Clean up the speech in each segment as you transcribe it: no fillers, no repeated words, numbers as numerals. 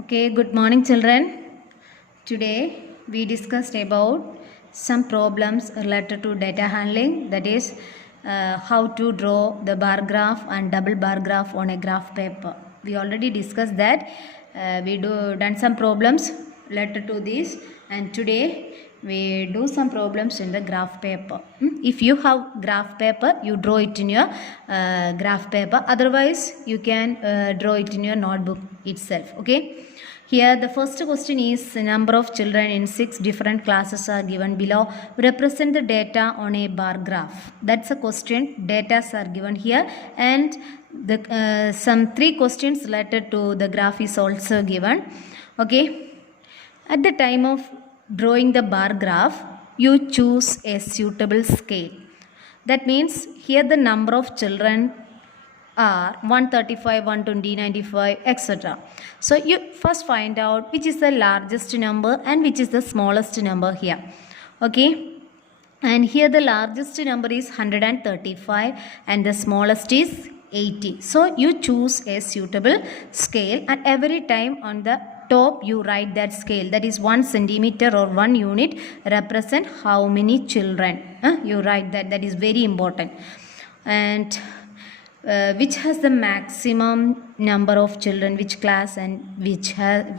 Okay, good morning, children. Today we discussed about some problems related to data handling, that is, how to draw the bar graph and double bar graph on a graph paper. We already discussed that. We done some problems related to this, and today we do some problems in the graph paper. If you have graph paper, you draw it in your graph paper. Otherwise, you can draw it in your notebook itself. Okay. Here the first question is the number of children in 6 different classes are given below. Represent the data on a bar graph. That's a question. Data are given here, and some 3 questions related to the graph is also given. Okay. At the time of drawing the bar graph, you choose a suitable scale. That means here the number of children are 135, 120, 95, etc. So you first find out which is the largest number and which is the smallest number here. Okay. And here the largest number is 135 and the smallest is 80. So you choose a suitable scale, and every time on the top you write that scale, that is 1 centimeter or 1 unit represent how many children. You write that is very important. And which has the maximum number of children, which class, and which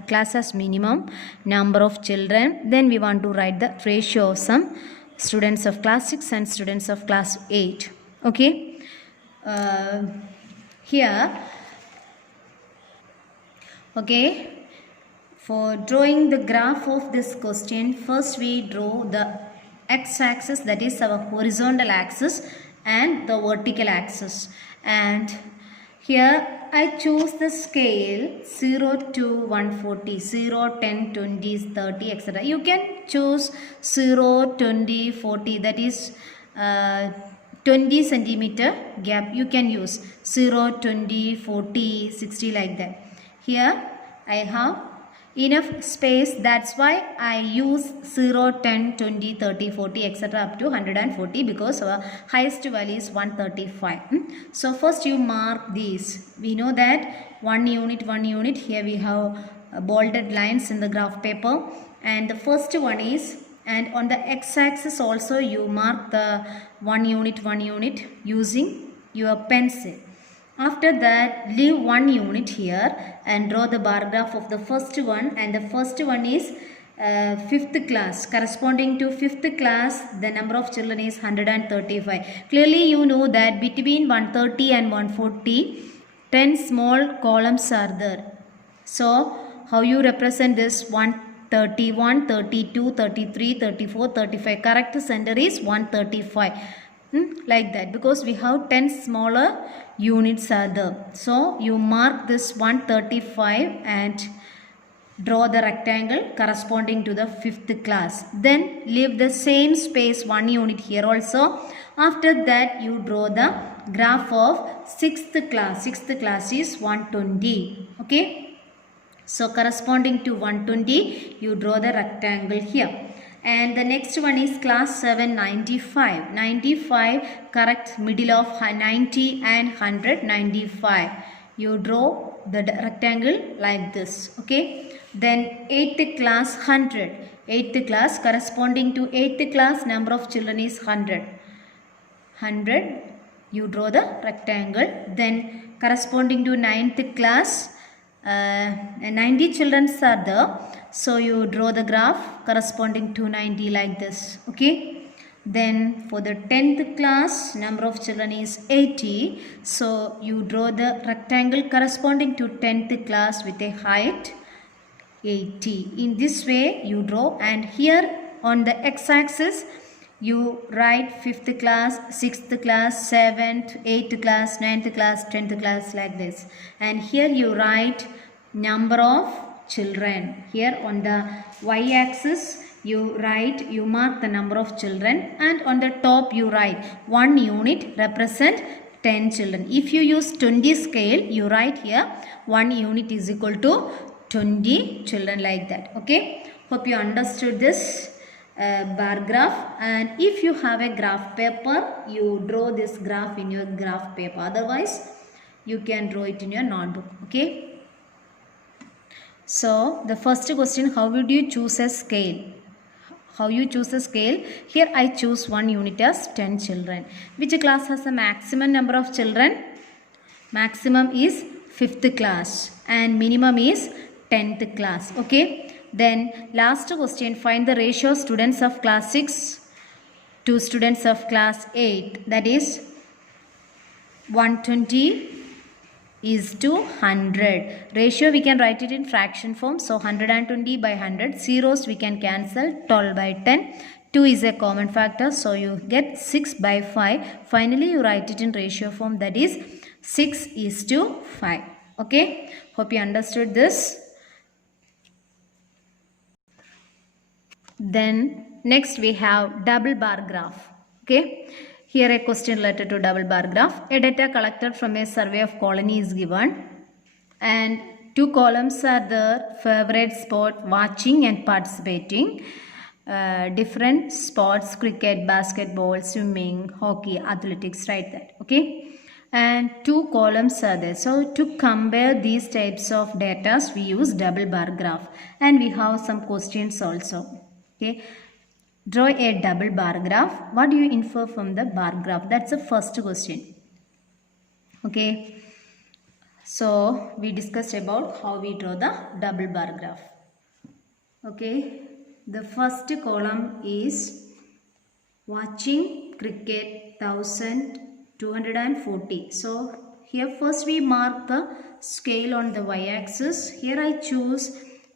class has minimum number of children. Then we want to write the ratio of some students of class 6 and students of class 8. Okay. Here, okay, for drawing the graph of this question, first we draw the x-axis, that is our horizontal axis, and the vertical axis. And here I choose the scale 0 to 140, 0, 10, 20, 30, etc. You can choose 0, 20, 40, that is 20 centimeter gap. You can use 0, 20, 40, 60 like that. Here I have enough space, that's why I use 0, 10, 20, 30, 40, etc. up to 140, because our highest value is 135. So first you mark these. We know that 1 unit, here we have bolded lines in the graph paper, and the first one is, and on the x-axis also you mark the 1 unit using your pencil. After that, leave 1 unit here and draw the bar graph of the first one, and the first one is 5th class. Corresponding to 5th class, the number of children is 135. Clearly you know that between 130 and 140, 10 small columns are there. So how you represent this? 131, 32, 33, 34, 35. Correct center is 135. Like that, because we have 10 smaller units are there. So you mark this 135 and draw the rectangle corresponding to the 5th class. Then leave the same space 1 unit here also. After that you draw the graph of 6th class. 6th class is 120. Okay. So corresponding to 120 you draw the rectangle here. And the next one is class 7, 95. 95, correct middle of 90 and 100, 95. You draw the rectangle like this. Okay. Then 8th class 100. 8th class, corresponding to 8th class, number of children is 100. 100. You draw the rectangle. Then corresponding to 9th class, 90 children are there. So you draw the graph corresponding to 90 like this. Okay. Then for the 10th class, number of children is 80. So you draw the rectangle corresponding to 10th class with a height 80. In this way you draw, and here on the x-axis you write 5th class, 6th class, 7th, 8th class, 9th class, 10th class like this. And here you write number of children. Here on the y-axis you mark the number of children, and on the top you write 1 unit represent 10 children. If you use 20 scale, you write here 1 unit is equal to 20 children like that. Okay. Hope you understood this bar graph. And if you have a graph paper, you draw this graph in your graph paper. Otherwise, you can draw it in your notebook. Okay. So the first question, how would you choose a scale? How you choose a scale? Here I choose one unit as 10 children. Which class has the maximum number of children? Maximum is 5th class and minimum is 10th class. Okay. Then last question, find the ratio of students of class 6 to students of class 8. That is 120 is to 100. Ratio we can write it in fraction form. So 120 by 100. Zeros we can cancel. 12 by 10. 2 is a common factor. So you get 6 by 5. Finally you write it in ratio form. That is 6 is to 5. Okay. Hope you understood this. Then next we have double bar graph. Okay. Here a question related to double bar graph. A data collected from a survey of colony is given and 2 columns are the favorite sport, watching and participating. Different sports, cricket, basketball, swimming, hockey, athletics, write that. Okay. And 2 columns are there. So to compare these types of data, we use double bar graph and we have some questions also. Okay. Draw a double bar graph. What do you infer from the bar graph? That's the first question. Okay. So we discussed about how we draw the double bar graph. Okay. The first column is watching cricket 1240. So here first we mark the scale on the y-axis. Here I choose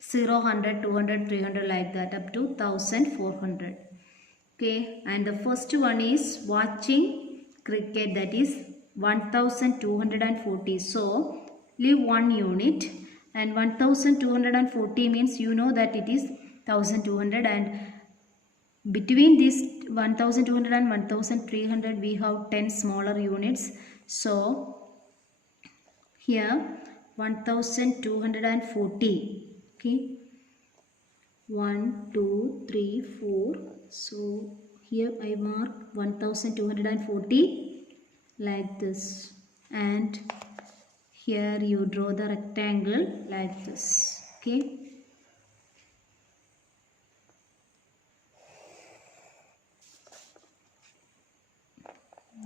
0, 100, 200, 300 like that up to 1400. Okay, and the first one is watching cricket, that is 1240. So leave 1 unit and 1240 means you know that it is 1200 and between this 1200 and 1300 we have 10 smaller units. So here 1240. Okay, 1, 2, 3, 4. So here I mark 1240 like this and here you draw the rectangle like this. Okay.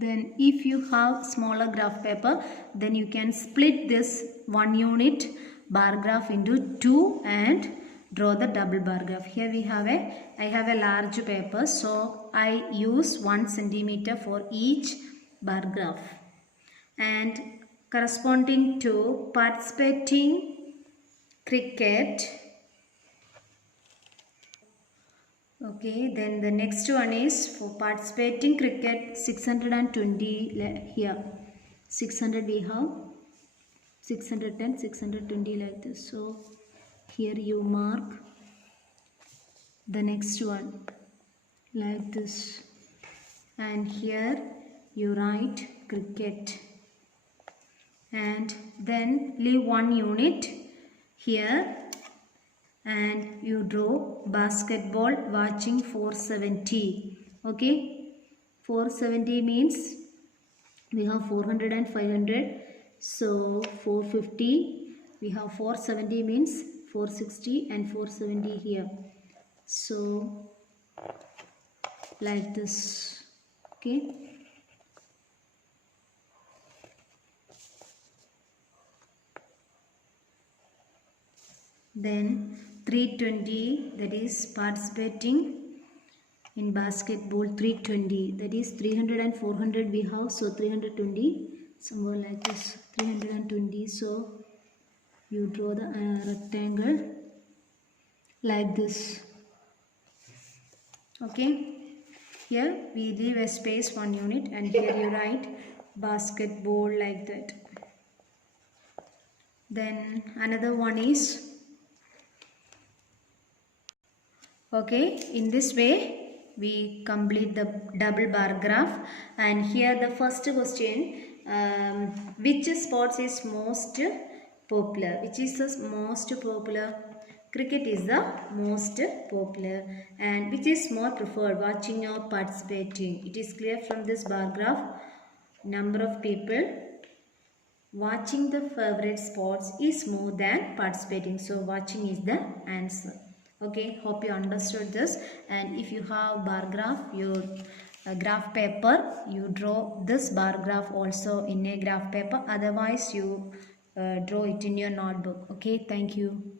Then if you have smaller graph paper, then you can split this 1 unit bar graph into 2 and draw the double bar graph. Here we have I have a large paper, so I use 1 centimeter for each bar graph. And corresponding to participating cricket. Okay, then the next one is for participating cricket 620 here. 600 we have 610, 620 like this. So here you mark the next one like this and here you write cricket and then leave 1 unit here and you draw basketball watching 470. Okay, 470 means we have 400 and 500, so 450. We have 470 means 460 and 470 here. So like this. Okay. Then 320, that is participating in basketball 320, that is 300 and 400 we have, so 320 somewhere like this 320. So you draw the rectangle like this. Okay, here we leave a space 1 unit and here you write basketball like that. Then another one is, okay, in this way we complete the double bar graph. And here the first question, which sports is most popular? Which is the most popular? Cricket is the most popular. And which is more preferred, watching or participating? It is clear from this bar graph. Number of people Watching the favorite sports is more than participating. So watching is the answer. Okay, hope you understood this. And if you have bar graph, your graph paper, you draw this bar graph also in a graph paper. Otherwise, you draw it in your notebook. Okay, thank you.